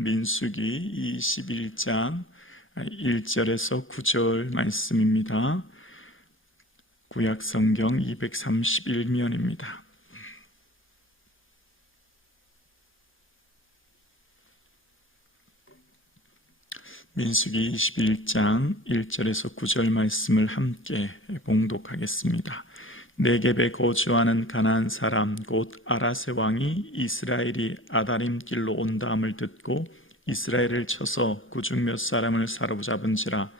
민수기 21장 1절에서 9절 말씀입니다. 구약성경 231면입니다. 민수기 21장 1절에서 9절 말씀을 함께 봉독하겠습니다. 네겝에 거주하는 가나안 사람 곧 아라세 왕이 이스라엘이 아다림 길로 온다함을 듣고 이스라엘을 쳐서 구중 몇 사람을 사로잡은지라.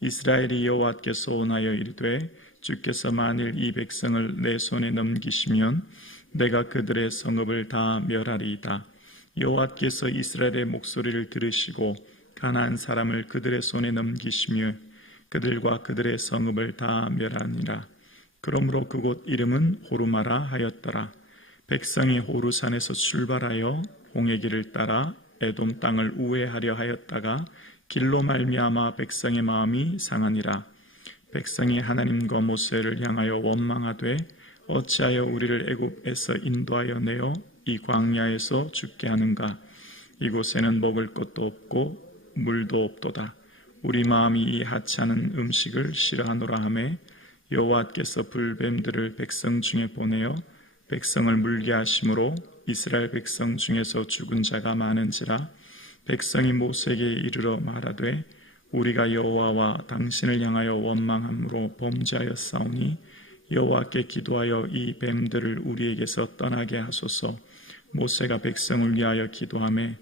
이스라엘이 여호와께서 원하여 이르되 주께서 만일 이 백성을 내 손에 넘기시면 내가 그들의 성읍을 다 멸하리이다. 여호와께서 이스라엘의 목소리를 들으시고 가나안 사람을 그들의 손에 넘기시며 그들과 그들의 성읍을 다 멸하니라. 그러므로 그곳 이름은 호르마라 하였더라. 백성이 호르산에서 출발하여 홍해 길을 따라 에돔 땅을 우회하려 하였다가 길로 말미암아 백성의 마음이 상하니라. 백성이 하나님과 모세를 향하여 원망하되 어찌하여 우리를 애굽에서 인도하여 내어 이 광야에서 죽게 하는가. 이곳에는 먹을 것도 없고 물도 없도다. 우리 마음이 이 하찮은 음식을 싫어하노라 하매 여호와께서 불뱀들을 백성 중에 보내어 백성을 물게 하심으로 이스라엘 백성 중에서 죽은 자가 많은지라. 백성이 모세에게 이르러 말하되 우리가 여호와와 당신을 향하여 원망함으로 범죄하였사오니 여호와께 기도하여 이 뱀들을 우리에게서 떠나게 하소서. 모세가 백성을 위하여 기도하매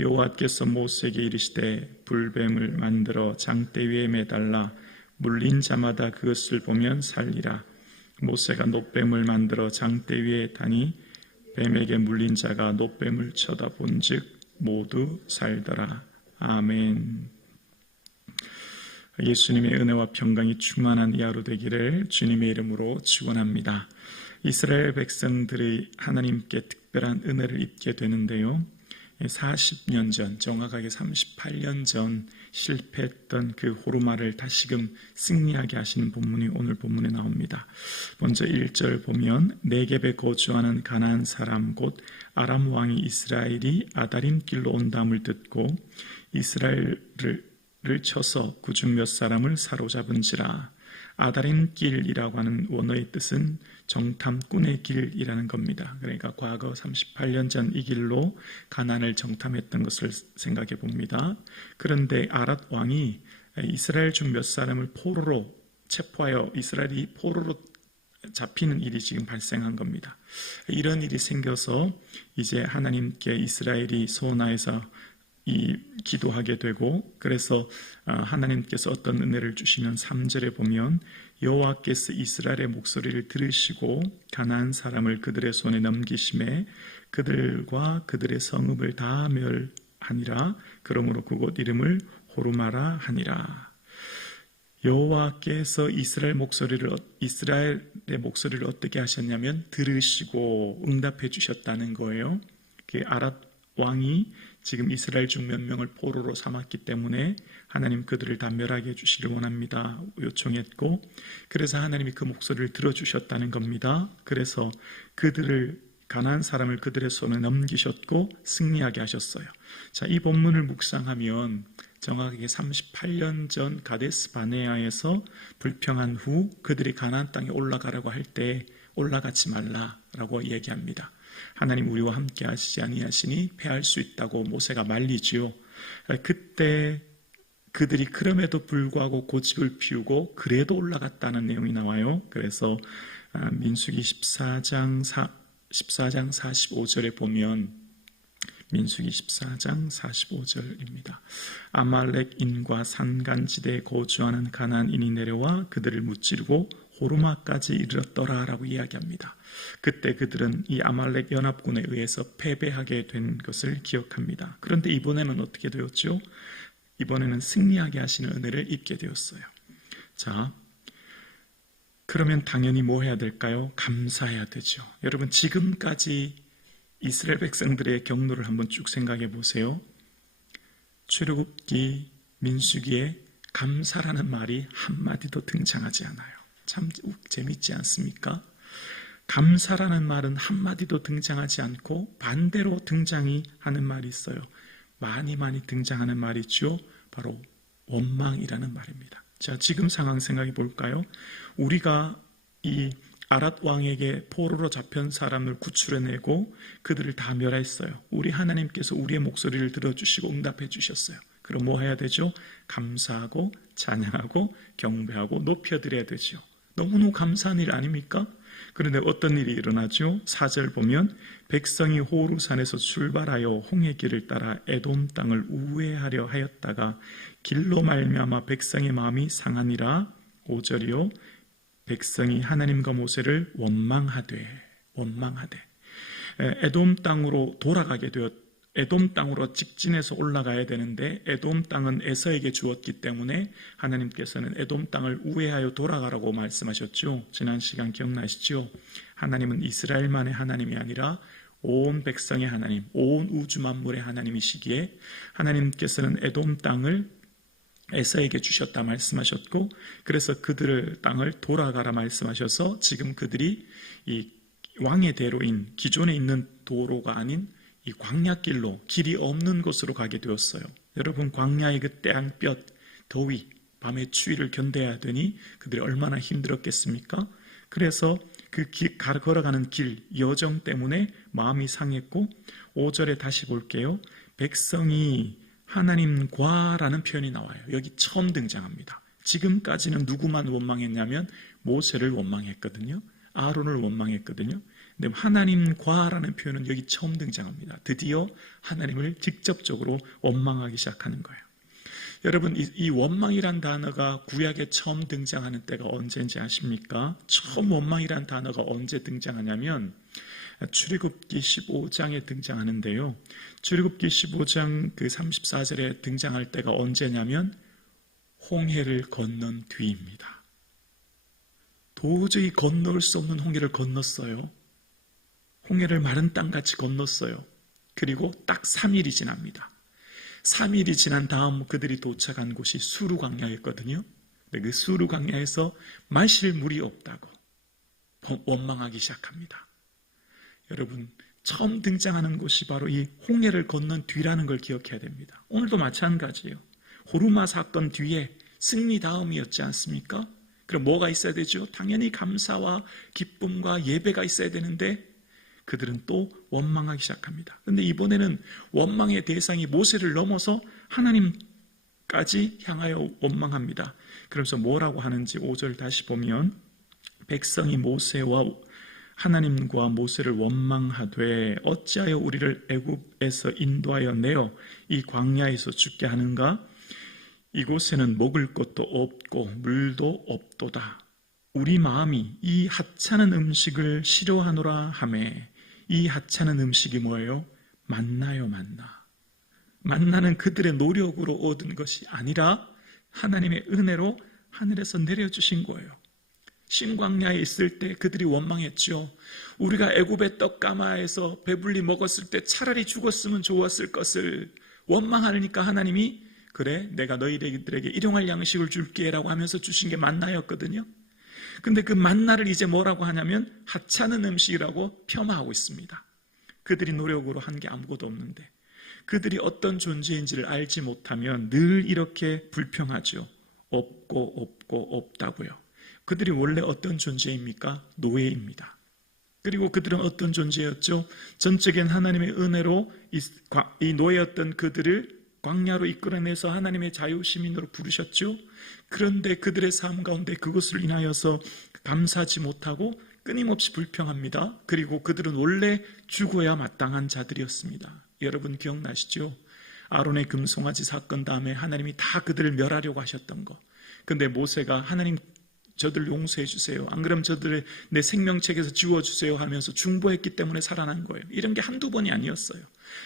여호와께서 모세에게 이르시되 불뱀을 만들어 장대 위에 매달라 물린 자마다 그것을 보면 살리라. 모세가 놋뱀을 만들어 장대 위에 다니 뱀에게 물린 자가 놋뱀을 쳐다본 즉 모두 살더라. 아멘. 예수님의 은혜와 평강이 충만한 이 하루 되기를 주님의 이름으로 축원합니다. 이스라엘 백성들이 하나님께 특별한 은혜를 입게 되는데요, 40년 전, 정확하게 38년 전 실패했던 그 호르마를 다시금 승리하게 하시는 본문이 오늘 본문에 나옵니다. 먼저 1절 보면 네겝에 거주하는 가나안 사람 곧 아람 왕이 이스라엘이 아다림 길로 온다함을 듣고 이스라엘을 쳐서 구중 몇 사람을 사로잡은지라. 아다림 길이라고 하는 원어의 뜻은 정탐꾼의 길이라는 겁니다. 그러니까 과거 38년 전 이 길로 가나안을 정탐했던 것을 생각해 봅니다. 그런데 아랏 왕이 이스라엘 중 몇 사람을 포로로 체포하여 이스라엘이 포로로 잡히는 일이 지금 발생한 겁니다. 이런 일이 생겨서 이제 하나님께 이스라엘이 소원하여서 기도하게 되고, 그래서 하나님께서 어떤 은혜를 주시면 3절에 보면 여호와께서 이스라엘의 목소리를 들으시고 가나안 사람을 그들의 손에 넘기심에 그들과 그들의 성읍을 다 멸하니라. 그러므로 그곳 이름을 호르마라 하니라. 여호와께서 이스라엘의 목소리를 어떻게 하셨냐면 들으시고 응답해 주셨다는 거예요. 그 아랏 왕이 지금 이스라엘 중 몇 명을 포로로 삼았기 때문에 하나님 그들을 다 멸하게 해주시길 원합니다 요청했고, 그래서 하나님이 그 목소리를 들어주셨다는 겁니다. 그래서 가나안 사람을 그들의 손에 넘기셨고 승리하게 하셨어요. 자, 이 본문을 묵상하면 정확하게 38년 전 가데스 바네아에서 불평한 후 그들이 가나안 땅에 올라가라고 할 때 올라가지 말라라고 얘기합니다. 하나님 우리와 함께 하시지 아니하시니 패할 수 있다고 모세가 말리지요. 그때 그들이 그럼에도 불구하고 고집을 피우고 그래도 올라갔다는 내용이 나와요. 그래서 민수기 14장 45절에 보면 민수기 14장 45절입니다. 아말렉인과 산간지대에 거주하는 가나안인이 내려와 그들을 무찌르고 호르마까지 이르렀더라 라고 이야기합니다. 그때 그들은 이 아말렉 연합군에 의해서 패배하게 된 것을 기억합니다. 그런데 이번에는 어떻게 되었죠? 이번에는 승리하게 하시는 은혜를 입게 되었어요. 자, 그러면 당연히 뭐 해야 될까요? 감사해야 되죠. 여러분, 지금까지 이스라엘 백성들의 경로를 한번 쭉 생각해 보세요. 출애굽기, 민수기에 감사라는 말이 한마디도 등장하지 않아요. 참 재밌지 않습니까? 감사라는 말은 한마디도 등장하지 않고 반대로 등장이 하는 말이 있어요. 많이 등장하는 말이죠. 바로 원망이라는 말입니다. 자, 지금 상황 생각해 볼까요? 우리가 이 아랏 왕에게 포로로 잡힌 사람을 구출해내고 그들을 다 멸했어요. 우리 하나님께서 우리의 목소리를 들어주시고 응답해 주셨어요. 그럼 뭐 해야 되죠? 감사하고 찬양하고 경배하고 높여드려야 되죠. 너무너무 감사한 일 아닙니까? 그런데 어떤 일이 일어나죠? 4절 보면 백성이 호루산에서 출발하여 홍해 길을 따라 에돔 땅을 우회하려 하였다가 길로 말미암아 백성의 마음이 상하니라. 5절이요. 백성이 하나님과 모세를 원망하되 에돔 땅으로 돌아가게 되었. 에돔 땅으로 직진해서 올라가야 되는데 에돔 땅은 에서에게 주었기 때문에 하나님께서는 에돔 땅을 우회하여 돌아가라고 말씀하셨죠. 지난 시간 기억나시죠? 하나님은 이스라엘만의 하나님이 아니라 온 백성의 하나님, 온 우주 만물의 하나님이시기에 하나님께서는 에돔 땅을 에서에게 주셨다 말씀하셨고, 그래서 그들의 땅을 돌아가라 말씀하셔서 지금 그들이 이 왕의 대로인 기존에 있는 도로가 아닌 이 광야길로, 길이 없는 곳으로 가게 되었어요. 여러분, 광야의 그 땡볕, 더위, 밤의 추위를 견뎌야 되니 그들이 얼마나 힘들었겠습니까? 그래서 그 걸어가는 길, 여정 때문에 마음이 상했고, 5절에 다시 볼게요. 백성이 하나님과라는 표현이 나와요. 여기 처음 등장합니다. 지금까지는 누구만 원망했냐면 모세를 원망했거든요. 아론을 원망했거든요. 근데 하나님과라는 표현은 여기 처음 등장합니다. 드디어 하나님을 직접적으로 원망하기 시작하는 거예요. 여러분, 이 원망이란 단어가 구약에 처음 등장하는 때가 언제인지 아십니까? 처음 원망이란 단어가 언제 등장하냐면 출애굽기 15장에 등장하는데요. 출애굽기 15장 그 34절에 등장할 때가 언제냐면 홍해를 건넌 뒤입니다. 도저히 건널 수 없는 홍해를 건넜어요. 홍해를 마른 땅같이 건넜어요. 그리고 딱 3일이 지납니다. 3일이 지난 다음 그들이 도착한 곳이 수르 광야였거든요. 그 수르 광야에서 마실 물이 없다고 원망하기 시작합니다. 여러분, 처음 등장하는 곳이 바로 이 홍해를 건넌 뒤라는 걸 기억해야 됩니다. 오늘도 마찬가지예요. 호르마 사건 뒤에 승리 다음이었지 않습니까? 그럼 뭐가 있어야 되죠? 당연히 감사와 기쁨과 예배가 있어야 되는데 그들은 또 원망하기 시작합니다. 그런데 이번에는 원망의 대상이 모세를 넘어서 하나님까지 향하여 원망합니다. 그래서 뭐라고 하는지 5절 다시 보면 백성이 모세와 하나님과 모세를 원망하되 어찌하여 우리를 애굽에서 인도하여 내어 이 광야에서 죽게 하는가? 이곳에는 먹을 것도 없고 물도 없도다. 우리 마음이 이 하찮은 음식을 싫어하노라 하매. 이 하찮은 음식이 뭐예요? 만나요, 만나. 만나는 그들의 노력으로 얻은 것이 아니라 하나님의 은혜로 하늘에서 내려주신 거예요. 신광야에 있을 때 그들이 원망했죠. 우리가 애굽의 떡가마에서 배불리 먹었을 때 차라리 죽었으면 좋았을 것을 원망하니까 하나님이 그래, 내가 너희들에게 일용할 양식을 줄게 라고 하면서 주신 게 만나였거든요. 근데 그 만나를 이제 뭐라고 하냐면 하찮은 음식이라고 폄하하고 있습니다. 그들이 노력으로 한 게 아무것도 없는데 그들이 어떤 존재인지를 알지 못하면 늘 이렇게 불평하죠. 없고 없다고요. 그들이 원래 어떤 존재입니까? 노예입니다. 그리고 그들은 어떤 존재였죠? 전적인 하나님의 은혜로 이 노예였던 그들을 광야로 이끌어내서 하나님의 자유시민으로 부르셨죠. 그런데 그들의 삶 가운데 그것을 인하여서 감사하지 못하고 끊임없이 불평합니다. 그리고 그들은 원래 죽어야 마땅한 자들이었습니다. 여러분 기억나시죠? 아론의 금송아지 사건 다음에 하나님이 다 그들을 멸하려고 하셨던 거. 근데 모세가 하나님 저들 용서해 주세요. 안 그러면 저들을 내 생명책에서 지워주세요 하면서 중보했기 때문에 살아난 거예요. 이런 게 한두 번이 아니었어요.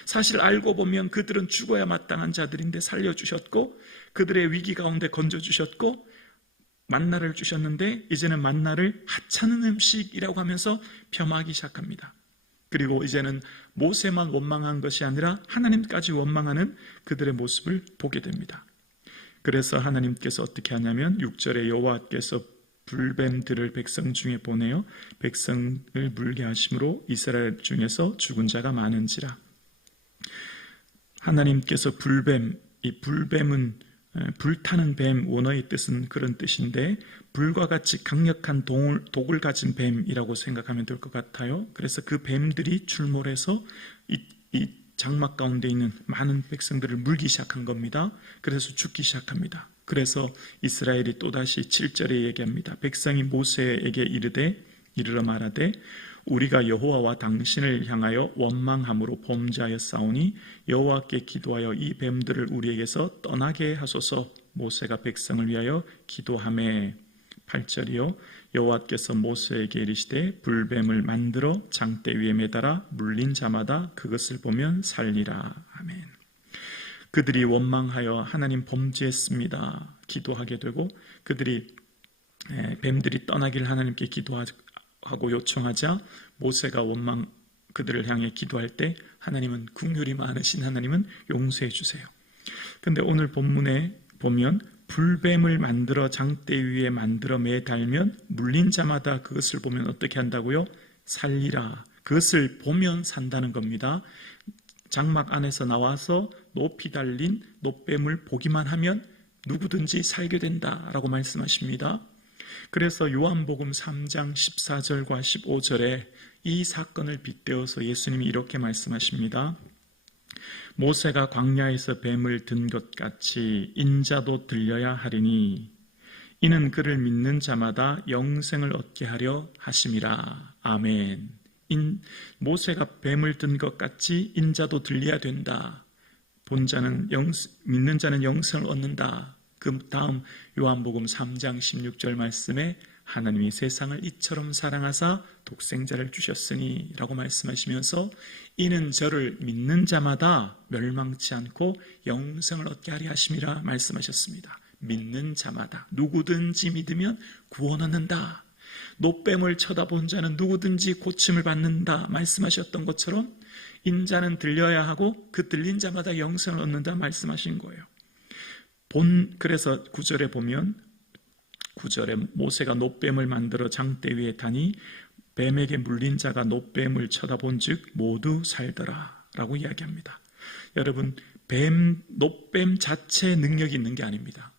사실 알고 보면 그들은 죽어야 마땅한 자들인데 살려주셨고 그들의 위기 가운데 건져주셨고 만나를 주셨는데 이제는 만나를 하찮은 음식이라고 하면서 폄하하기 시작합니다. 그리고 이제는 모세만 원망한 것이 아니라 하나님까지 원망하는 그들의 모습을 보게 됩니다. 그래서 하나님께서 어떻게 하냐면 6절에 여호와께서 불뱀들을 백성 중에 보내어 백성을 물게 하심으로 이스라엘 중에서 죽은 자가 많은지라. 하나님께서 불뱀, 이 불뱀은 불타는 뱀, 원어의 뜻은 그런 뜻인데 불과 같이 강력한 독을 가진 뱀이라고 생각하면 될 것 같아요. 그래서 그 뱀들이 출몰해서 이 장막 가운데 있는 많은 백성들을 물기 시작한 겁니다. 그래서 죽기 시작합니다. 그래서 이스라엘이 또다시 7절에 얘기합니다. 백성이 모세에게 이르러 말하되 우리가 여호와와 당신을 향하여 원망함으로 범죄하였사오니 여호와께 기도하여 이 뱀들을 우리에게서 떠나게 하소서. 모세가 백성을 위하여 기도하매 8절이요 여호와께서 모세에게 이르시되 불뱀을 만들어 장대 위에 매달아 물린 자마다 그것을 보면 살리라. 아멘. 그들이 원망하여 하나님 범죄했습니다. 기도하게 되고 그들이 뱀들이 떠나길 하나님께 기도하고 요청하자 모세가 그들을 향해 기도할 때 하나님은 긍휼이 많으신 하나님은 용서해 주세요. 그런데 오늘 본문에 보면 불뱀을 만들어 장대 위에 만들어 매달면 물린 자마다 그것을 보면 어떻게 한다고요? 살리라. 그것을 보면 산다는 겁니다. 장막 안에서 나와서 높이 달린 놋뱀을 보기만 하면 누구든지 살게 된다라고 말씀하십니다. 그래서 요한복음 3장 14절과 15절에 이 사건을 빗대어서 예수님이 이렇게 말씀하십니다. 모세가 광야에서 뱀을 든 것 같이 인자도 들려야 하리니 이는 그를 믿는 자마다 영생을 얻게 하려 하심이라. 아멘. 모세가 뱀을 든 것 같이 인자도 들려야 된다. 믿는 자는 영생을 얻는다. 그 다음 요한복음 3장 16절 말씀에 하나님이 세상을 이처럼 사랑하사 독생자를 주셨으니 라고 말씀하시면서 이는 저를 믿는 자마다 멸망치 않고 영생을 얻게 하려 하심이라 말씀하셨습니다. 믿는 자마다 누구든지 믿으면 구원 얻는다. 놋뱀을 쳐다본 자는 누구든지 고침을 받는다 말씀하셨던 것처럼 인자는 들려야 하고 그 들린 자마다 영생을 얻는다 말씀하신 거예요. 그래서 9절에 보면 9절에 모세가 놋뱀을 만들어 장대 위에 다니 뱀에게 물린 자가 놋뱀을 쳐다본 즉 모두 살더라 라고 이야기합니다. 여러분 놋뱀 자체의 능력이 있는 게 아닙니다.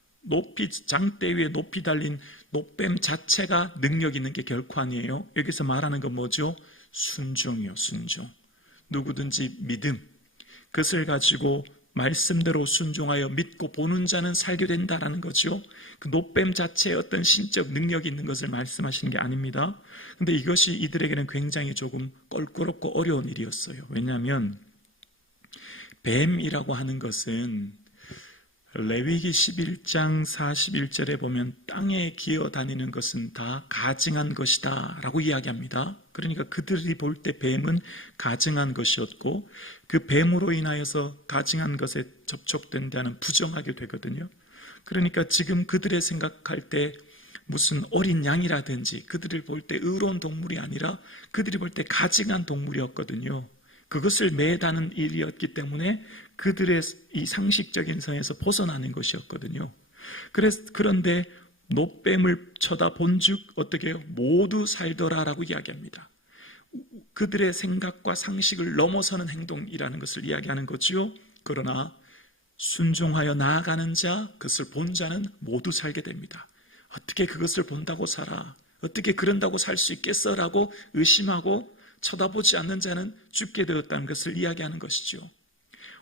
장대 위에 높이 달린 놋뱀 자체가 능력 있는 게 결코 아니에요. 여기서 말하는 건 뭐죠? 순종이요. 순종. 누구든지 믿음, 그것을 가지고 말씀대로 순종하여 믿고 보는 자는 살게 된다라는 거죠. 그 놋뱀 자체에 어떤 신적 능력이 있는 것을 말씀하시는 게 아닙니다. 그런데 이것이 이들에게는 굉장히 조금 껄끄럽고 어려운 일이었어요. 왜냐하면 뱀이라고 하는 것은 레위기 11장 41절에 보면 땅에 기어다니는 것은 다 가증한 것이다 라고 이야기합니다. 그러니까 그들이 볼 때 뱀은 가증한 것이었고 그 뱀으로 인하여서 가증한 것에 접촉된다는 부정하게 되거든요. 그러니까 지금 그들의 생각할 때 무슨 어린 양이라든지 그들을 볼 때 의로운 동물이 아니라 그들이 볼 때 가증한 동물이었거든요. 그것을 매다는 일이었기 때문에 그들의 이 상식적인 선에서 벗어나는 것이었거든요. 그런데 놋뱀을 쳐다본 즉 어떻게 해요? 모두 살더라라고 이야기합니다. 그들의 생각과 상식을 넘어서는 행동이라는 것을 이야기하는 거지요. 그러나 순종하여 나아가는 자, 그것을 본 자는 모두 살게 됩니다. 어떻게 그것을 본다고 살아? 어떻게 그런다고 살 수 있겠어? 라고 의심하고 쳐다보지 않는 자는 죽게 되었다는 것을 이야기하는 것이죠.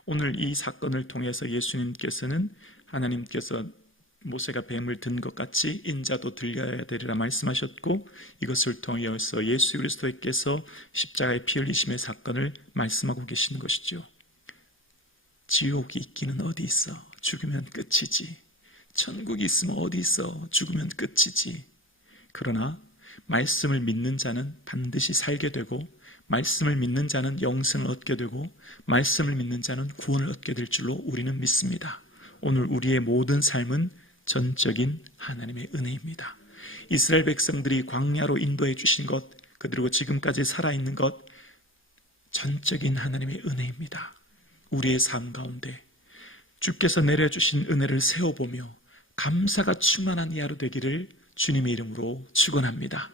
오늘 이 사건을 통해서 예수님께서는 하나님께서 모세가 뱀을 든 것 같이 인자도 들려야 되리라 말씀하셨고 이것을 통해서 예수 그리스도께서 십자가의 피 흘리심의 사건을 말씀하고 계시는 것이죠. 지옥이 있기는 어디 있어? 죽으면 끝이지. 천국이 있으면 어디 있어? 죽으면 끝이지. 그러나 말씀을 믿는 자는 반드시 살게 되고 말씀을 믿는 자는 영생을 얻게 되고 말씀을 믿는 자는 구원을 얻게 될 줄로 우리는 믿습니다. 오늘 우리의 모든 삶은 전적인 하나님의 은혜입니다. 이스라엘 백성들이 광야로 인도해 주신 것, 그리고 지금까지 살아있는 것, 전적인 하나님의 은혜입니다. 우리의 삶 가운데 주께서 내려주신 은혜를 세워보며 감사가 충만한 이 하루 되기를 주님의 이름으로 축원합니다.